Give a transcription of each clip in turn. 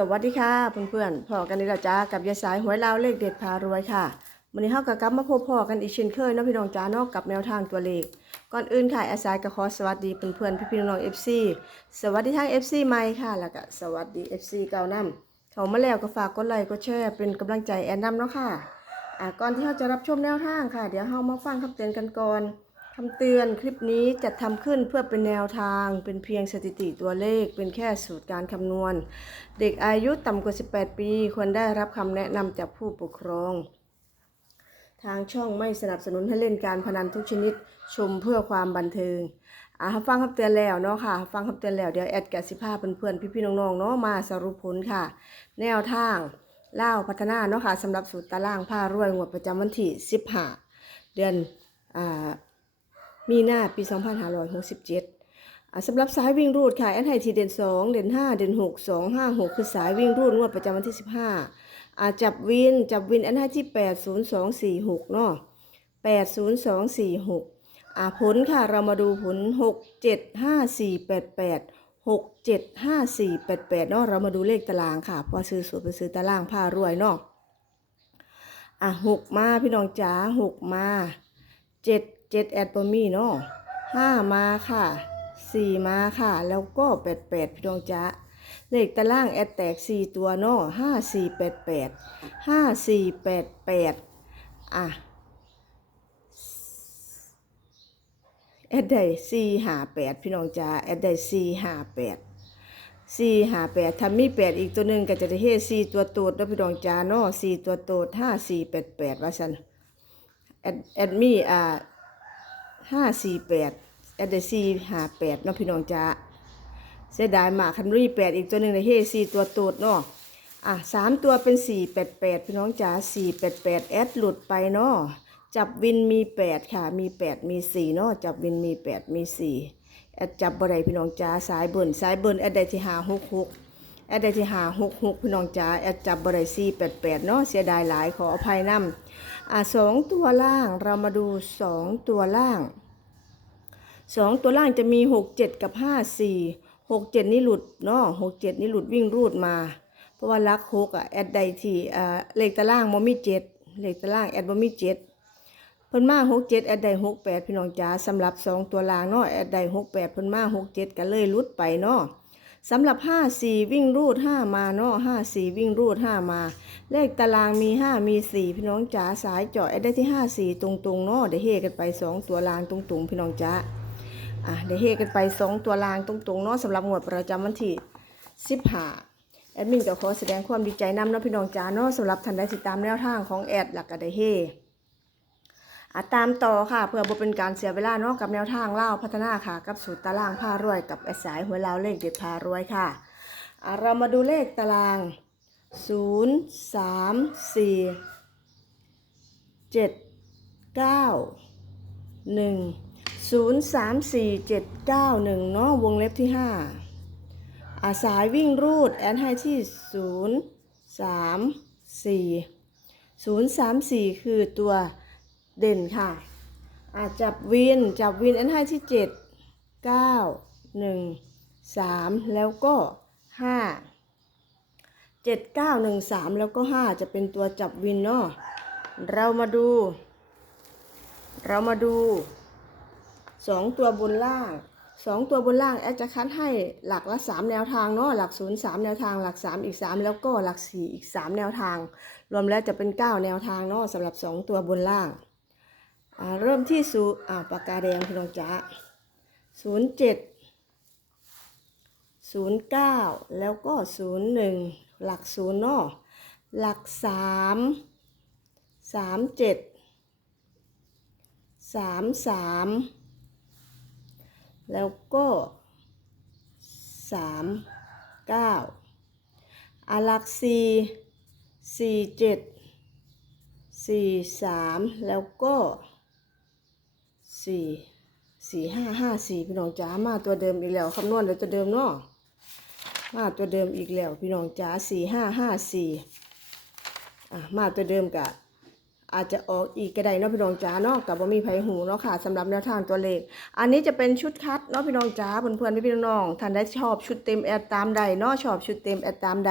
สวัสดีค่ะเพื่อนๆพอกันนี่ละจ้ากับยายสายหวยลาวเลขเด็ดพารวยค่ะวันนี้เฮาก็กลับมาพบพ่อกันอีกเช่นเคยนะพี่น้องจ้าเนาะกับแนวทางตัวเลข ก่อนอื่นค่ะอาสายก็ขอสวัสดีเพื่อนๆพี่ๆน้องๆ FC สวัสดีทั้ง FC ใหม่ค่ะแล้วก็สวัสดี FC เก่านํเขามาแล้วก็ฝากกดไลค์กดแชร์เป็นกำลังใจแอนนํเนาะค่ะอ่าก่อนที่เราจะรับชมแนวทางค่ะ เดี๋ยวเฮามาฟังคำเตือนกันก่อน คำเตือนคลิปนี้จัดทำขึ้นเพื่อเป็นแนวทางเป็นเพียงสถิติตัวเลข เป็นแค่สูตรการคำนวณ เด็กอายุต่ำกว่า 18 ปี ควรได้รับคำแนะนำจากผู้ปกครอง ทางช่องไม่สนับสนุนให้เล่นการพนันทุกชนิดชมเพื่อความบันเทิงอ่าฟังคำเตือนแล้วเนาะค่ะ ฟังคำเตือนแล้วเดี๋ยวแอดกับสิภาเพื่อนๆพี่ๆน้องๆเนาะมาสรุปผลค่ะ แนวทางเล่าพัฒนาเนาะค่ะสำหรับสูตรตารางผ้ารวยงวดประจำวันที่15เดือนอ่า มีนาปี 2567อ่าสำหรับสายวิ่งรูดค่ะแอนไททีเด่น2 เด่น 5 เด่น 6 2 5 6 คือสายวิ่งรูดงวดประจำวันที่ 15อาจับวินจับวินแอนไทที่ 80246 เนาะ80246อ่าผลค่ะเรามาดูผล 6 7 5 4 8 8 6 7 5 4 8 8เนาะเรามาดูเลขตารางค่ะพอซื้อสูตรไปซื้อตารางผ้ารวยเนาะอะหกมาพี่น้องจ๋าหกมาเจ็ด เจ็ดแอดบอมี่เนาะห้ามาค่ะสี่มาค่ะ แล้วก็แปดแปดพี่น้องจ๋าเลขตารางแอดแตกสี่ตัวเนาะห้าสี่แปดแปดห้าสี่แปดแปดอะแอดได้สี่ห้าแปดพี่น้องจ๋าแอดได้สี่ห้าแปดสี่หาแปดทำมีแปดอีกตัวหนึ่งก็จะได้เฮสี่ตัวโตดแล้วพี่ดองจาเนาะสี่ตัวโตดห้าสี่แปดแปดว่าสันแอดแอดมีอ่า ห้าสี่แปดแอดได้สี่หาแปดเนาะพี่น้องจาเสียดายมากคันรีแปดอีกตัวหนึ่งได้เฮ็ดสี่ตัวโตดเนาะอะสามตัวเป็นสี่แปดแปดพี่น้องจ๋าสี่แปดแปดแอดหลุดไปเนาะจับวินมีแปดค่ะ มีแปดมีสี่เนาะจับวินมีแปดมีสี่แอดจับบ่ได้พี่น้องจ๋าสายเบิ่นสายเบิ่นแอดได้ที่หาหกหกแอดได้ที่หาหกหกพี่น้องจ๋าแอดจับบ่ได้สี่แปดแปดเนาะเสียดายหลายขออภัยนำอ่าสองตัวล่างเรามาดูสองตัวล่าง สองตัวล่างจะมีหกเจ็ดกับห้าสี่หกเจ็ดนี่หลุดเนาะหกเจ็ดนี่หลุดวิ่งรูดมา เพราะว่าลักหกอะแอดไดที่อ่าเลขตารางบ่มีเจ็ดเลขตารางแอดบ่มีเจ็ดเพิ่นมาหกเจ็ดแอดไดหกแปดพี่น้องจ๋าสำหรับสองตัวล่างเนาะแอดไดหกแปดเพิ่นมาหกเจ็ดก็เลยหลุดไปเนาะสำหรับห้าสี่วิ่งรูดห้ามาเนาะห้าสี่วิ่งรูดห้ามา เลขตารางมีห้ามีสี่พี่น้องจ๋าสายเจาะแอดได้ที่ห้าสี่ตรงๆเนาะเดี๋ยวเฮกันไปสองตัวล่างตรงๆพี่น้องจ๋า อะเดี๋ยวเฮกันไปสองตัวลางตรงๆเนาะสำหรับงวดประจำวันที่สิบห้าแอดมินก็ขอแสดงความดีใจนำเนาะพี่น้องจ๋าเนาะสำหรับท่านใดติดตามแนวทางของแอดหลักกระไดเฮอะตามต่อค่ะเพื่อบ่เป็นการเสียเวลาเนาะกับแนวทางเล่าพัฒนาค่ะ กับสูตรตารางผ้ารวย กับไอ้สายหัวลาวเลขเด็ดพารวยค่ะอะเรามาดูเลขตาราง 0 3 4 7 9 1 0 3 4 7 9 1เนาะวงเล็บที่5อะสายวิ่งรูดแอนให้ที่0 3 4 0 3 4คือตัวเด่นค่ะอาจับวินจับวินแอนให้ที่เจ็ดเก้าหนึ่งสามแล้วก็ห้าเจ็ดเก้าหนึ่งสามแล้วก็ห้าจะเป็นตัวจับวินเนาะเรามาดู เรามาดู สองตัวบนล่างสองตัวบนล่างแอดจะคัดให้หลักละสามแนวทางเนาะหลักศูนย์สามแนวทางหลักสามอีกสามแล้วก็หลักสี่อีกสามแนวทาง รวมแล้วจะเป็นเก้าแนวทางเนาะสำหรับสองตัวบนล่างาเริ่มที่ศูนย์อ่าปากกาแดงพี่น้องจ๋าศูนย์เจ็ดศูนย์เก้าแล้วก็ศูนย์หนึ่งหลักศูนย์เนาะหลักสามสามเจ็ดสามสาม แล้วก็สามเก้าอาลักสี่สี่เจ็ดสี่สามแล้วก็สี่สี่ห้าห้าสี่พี่น้องจ๋ามาตัวเดิมอีกแล้วคำนวณเดี๋ยวตัวเดิมเนาะมาตัวเดิมอีกแล้วพี่น้องจ๋าสี่ห้าห้าสี่อะมาตัวเดิมกะ อาจจะออกอีกก็ได้เนาะพี่น้องจ๋าเนาะกับว่ามีไผหูเนาะค่ะสำหรับแนวทางตัวเลข อันนี้จะเป็นชุดคัดเนาะพี่น้องจ๋าเพื่อนๆพี่ๆน้องท่านได้ชอบชุดเต็มแอดตามใดเนาะชอบชุดเต็มแอดตามใด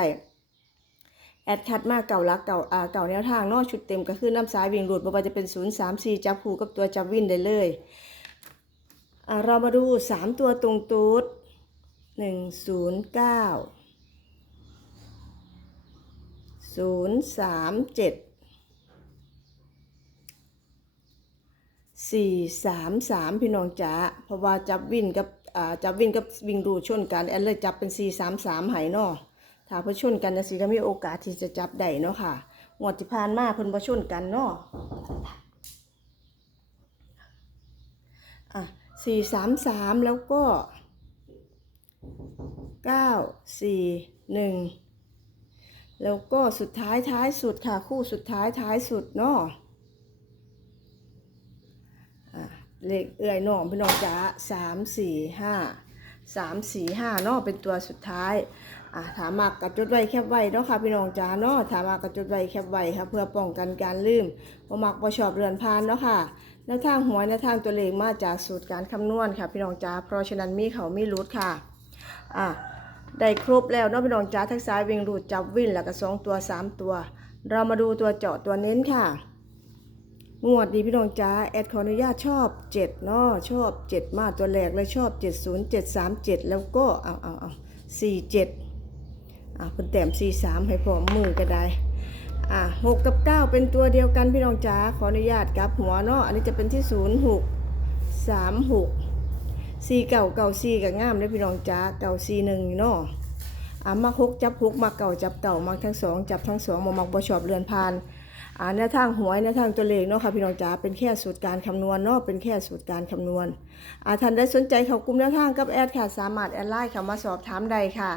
แอดคัดมากเก่าลักเก่าอ่าเก่าแนวทางเนอกชุดเต็มก็คือน้ำซ้ายวิ่งหลุดบ่ว่าจะเป็น 0 3 4 จับคู่กับตัวจับวินได้เลยอ่าเรามาดู 3 ตัวตรงตูด1 0 9 0 3 7 สี่สามสามพี่น้องจ๋าเพราะว่าจับวินกับอ่าจับวินกับวิ่งรูชนกันแอนเลยจับเป็นสี่สามสามไหเนาะถ้าเพิ่นชนกันนะสิจะมีโอกาสที่จะจับได้เนาะค่ะงวดที่ผ่านมาเพิ่นบ่ชนกันเนาะอะสี่สามสามแล้วก็เก้าสี่หนึ่งแล้วก็สุดท้ายท้ายสุดค่ะคู่สุดท้ายท้ายสุดเนาะ อะ เลขเอื่อยน้องพี่น้องจ๋าสามสี่ห้าสามสี่ห้าเนาะเป็นตัวสุดท้ายอะถามมากกับจดไว้แคบไว้เนาะค่ะพี่น้องจ๋าเนาะถามมากกับจดไว้แคบไว้ค่ะเพื่อป้องกันการลืมบ่มักบ่ชอบเรือนพานเนาะค่ะแนวทางหวยแนวทางตัวเลขมาจากสูตรการคำนวณค่ะพี่น้องจ๋าเพราะฉะนั้นมีเขามีรุดค่ะอะได้ครบแล้วเนาะพี่น้องจ๋าทั้งซ้ายวิ่งรูดจับวิ่นแล้วก็สองตัวสามตัว เรามาดูตัวเจาะตัวเน้นค่ะ งวดดีพี่น้องจ้าแอดขออนุญาตชอบ7เนาะชอบ 7 มากตัวแรกเลยชอบ 70 737 แล้วก็เอาเอาเอา47อะคุณแต้ม43ให้พร้อมมือก็ได้อะ6กับ9เป็นตัวเดียวกันพี่น้องจ้าขออนุญาตกับหัวเนาะอันนี้จะเป็นที่0 6 3 6 4เก่าเก่า4กับงามเลยพี่น้องจ้าเก่า4 1เนาะอะมาหกจับหกมาเก่าจับเก่ามาทั้งสองจับทั้งสองมามักบ่ชอบเรือนพาน อ่าแนวทางหวยแนวทางตัวเลขเนาะค่ะพี่น้องจ๋าเป็นแค่สูตรการคำนวณเนาะเป็นแค่สูตรการคำนวณอ่าท่านได้สนใจเข้ากลุ่มแนวทางกับแอดค่ะ สามารถแอดไลน์เข้ามาสอบถามได้ค่ะ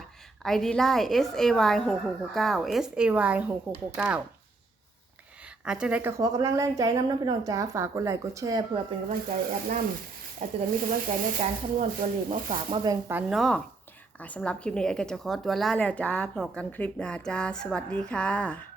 ID ไลน์ SAY 6669 SAY 6669อาจจะได้กระขอกำลังแรงใจน้ำน้องพี่น้องจ๋าฝากกดไลค์กดแชร์เพื่อเป็นกำลังใจแอดน้ำอาจจะได้มีกำลังใจในการคำนวณตัวเลขมาฝากมาแบ่งปันเนาะอ่าสำหรับคลิปนี้แอดก็จะขอตัวลาแล้วจ้าพบกันคลิปหน้าจ้าสวัสดีค่ะ